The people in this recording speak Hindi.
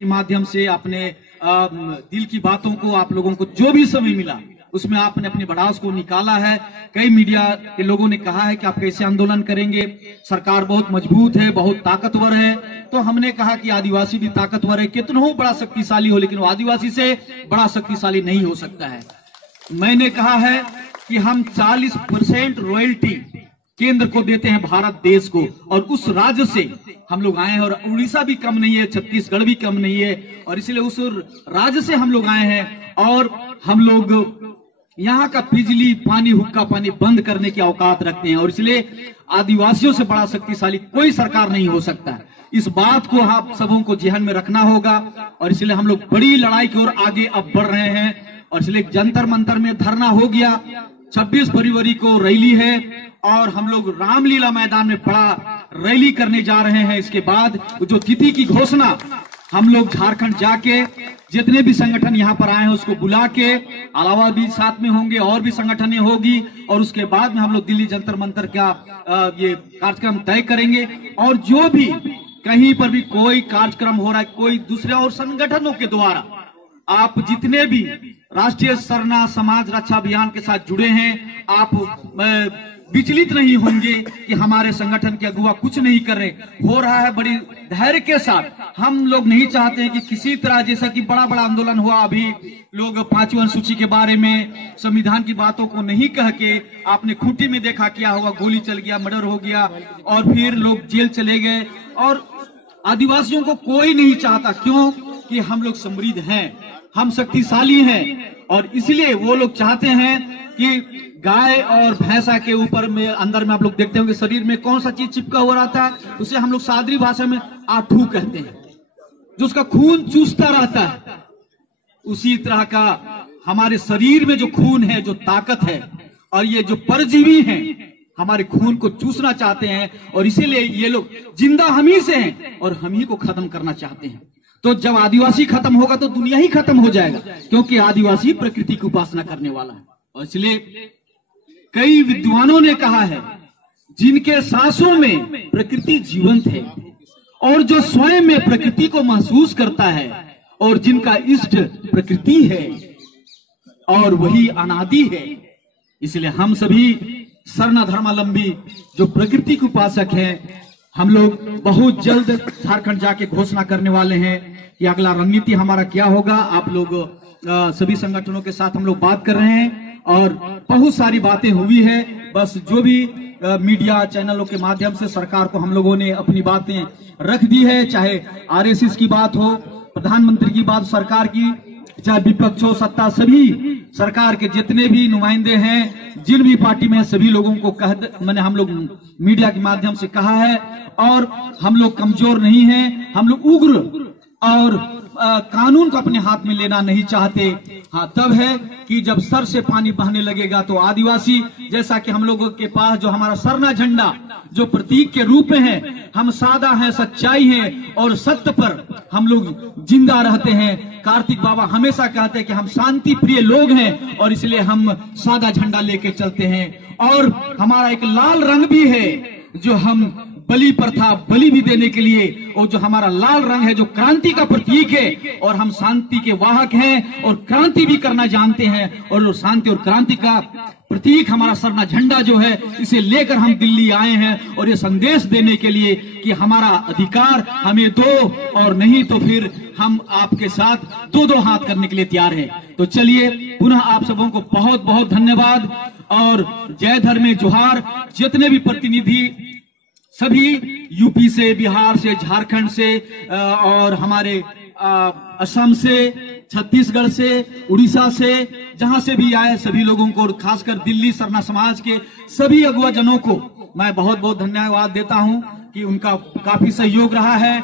के माध्यम से अपने दिल की बातों को आप लोगों को जो भी समय मिला उसमें आपने अपनी भड़ास को निकाला है। कई मीडिया के लोगों ने कहा है कि आप कैसे आंदोलन करेंगे, सरकार बहुत मजबूत है, बहुत ताकतवर है। तो हमने कहा कि आदिवासी भी ताकतवर है, कितना हो बड़ा शक्तिशाली हो, लेकिन वो आदिवासी से बड़ा शक्तिशाली नहीं हो सकता है। मैंने कहा है कि हम 40% रॉयल्टी केंद्र को देते हैं, भारत देश को, और उस राज्य से हम लोग आए हैं। और उड़ीसा भी कम नहीं है, छत्तीसगढ़ भी कम नहीं है, और इसलिए उस राज्य से हम लोग आए हैं। और हम लोग यहाँ का बिजली पानी हुक्का पानी बंद करने की औकात रखते हैं, और इसलिए आदिवासियों से बड़ा शक्तिशाली कोई सरकार नहीं हो सकता है। इस बात को आप सबों को ध्यान में रखना होगा, और इसलिए हम लोग बड़ी लड़ाई की ओर आगे अब बढ़ रहे हैं। और इसलिए जंतर मंतर में धरना हो गया, 26 फरवरी को रैली है, और हम लोग रामलीला मैदान में बड़ा रैली करने जा रहे हैं। इसके बाद जो तिथि की घोषणा हम लोग झारखंड जाके जितने भी संगठन यहाँ पर आए हैं उसको बुला के, अलावा भी साथ में होंगे, और भी संगठनें होगी, और उसके बाद में हम लोग दिल्ली जंतर मंतर का ये कार्यक्रम तय करेंगे। और जो भी कहीं पर भी कोई कार्यक्रम हो रहा है कोई दूसरे और संगठनों के द्वारा, आप जितने भी राष्ट्रीय सरना समाज रक्षा अभियान के साथ जुड़े हैं, आप विचलित नहीं होंगे कि हमारे संगठन के अगुवा कुछ नहीं कर रहे। हो रहा है बड़ी धैर्य के साथ। हम लोग नहीं चाहते हैं कि किसी तरह, जैसा कि बड़ा बड़ा आंदोलन हुआ अभी, लोग 5वीं अनुसूची के बारे में संविधान की बातों को नहीं कह के, आपने खूंटी में देखा क्या हुआ, गोली चल गया, मर्डर हो गया, और फिर लोग जेल चले गए। और आदिवासियों को कोई नहीं चाहता, क्यों कि हम लोग समृद्ध हैं, हम शक्तिशाली हैं, और इसलिए वो लोग चाहते हैं कि गाय और भैंसा के ऊपर में अंदर में आप लोग देखते होंगे शरीर में कौन सा चीज चिपका हुआ रहता है, उसे हम लोग सादरी भाषा में आठू कहते हैं, जो उसका खून चूसता रहता है। उसी तरह का हमारे शरीर में जो खून है, जो ताकत है, और ये जो परजीवी हैं हमारे खून को चूसना चाहते हैं, और इसीलिए ये लोग जिंदा हम ही से हैं और हम ही को खत्म करना चाहते हैं। तो जब आदिवासी खत्म होगा तो दुनिया ही खत्म हो जाएगा, क्योंकि आदिवासी प्रकृति की उपासना करने वाला है। और इसलिए कई विद्वानों ने कहा है, जिनके सांसों में प्रकृति जीवंत है, और जो स्वयं में प्रकृति को महसूस करता है, और जिनका इष्ट प्रकृति है, और वही अनादि है। इसलिए हम सभी सरना धर्मावलंबी जो प्रकृति के उपासक हैं, हम लोग बहुत जल्द झारखंड जाके घोषणा करने वाले हैं कि अगला रणनीति हमारा क्या होगा। आप लोग सभी संगठनों के साथ हम लोग बात कर रहे हैं, और बहुत सारी बातें हुई है। बस जो भी मीडिया चैनलों के माध्यम से सरकार को हम लोगों ने अपनी बातें रख दी है, चाहे आरएसएस की बात हो, प्रधानमंत्री की बात सरकार की, चाहे विपक्ष हो सत्ता, सभी सरकार के जितने भी नुमाइंदे हैं, जिन भी पार्टी में, सभी लोगों को मैंने हम लोग मीडिया के माध्यम से कहा है। और हम लोग कमजोर नहीं हैं, हम लोग उग्र और कानून को अपने हाथ में लेना नहीं चाहते। हाँ, तब है कि जब सर से पानी बहने लगेगा तो आदिवासी, जैसा कि हम लोगों के पास जो हमारा सरना झंडा जो प्रतीक के रूप में है, हम सादा हैं, सच्चाई है, और सत्य पर हम लोग जिंदा रहते हैं। कार्तिक बाबा हमेशा कहते हैं कि हम शांति प्रिय लोग हैं, और इसलिए हम सादा झंडा लेके चलते हैं। और हमारा एक लाल रंग भी है, जो हम बलि प्रथा बलि भी देने के लिए, और जो हमारा लाल रंग है जो क्रांति का प्रतीक है, और हम शांति के वाहक हैं और क्रांति भी करना जानते हैं। और शांति और क्रांति का प्रतीक हमारा सरना झंडा जो है, इसे लेकर हम दिल्ली आए हैं, और ये संदेश देने के लिए कि हमारा अधिकार हमें दो, और नहीं तो फिर हम आपके साथ दो हाथ करने के लिए तैयार हैं। तो चलिए, पुनः आप सबों को बहुत बहुत धन्यवाद, और जय धर्म जोहार। जितने भी प्रतिनिधि सभी यूपी से, बिहार से, झारखंड से, और हमारे असम से, छत्तीसगढ़ से, उड़ीसा से, जहां से भी आए सभी लोगों को, और खासकर दिल्ली सरना समाज के सभी अगुवा जनों को मैं बहुत बहुत धन्यवाद देता हूं कि उनका काफी सहयोग रहा है।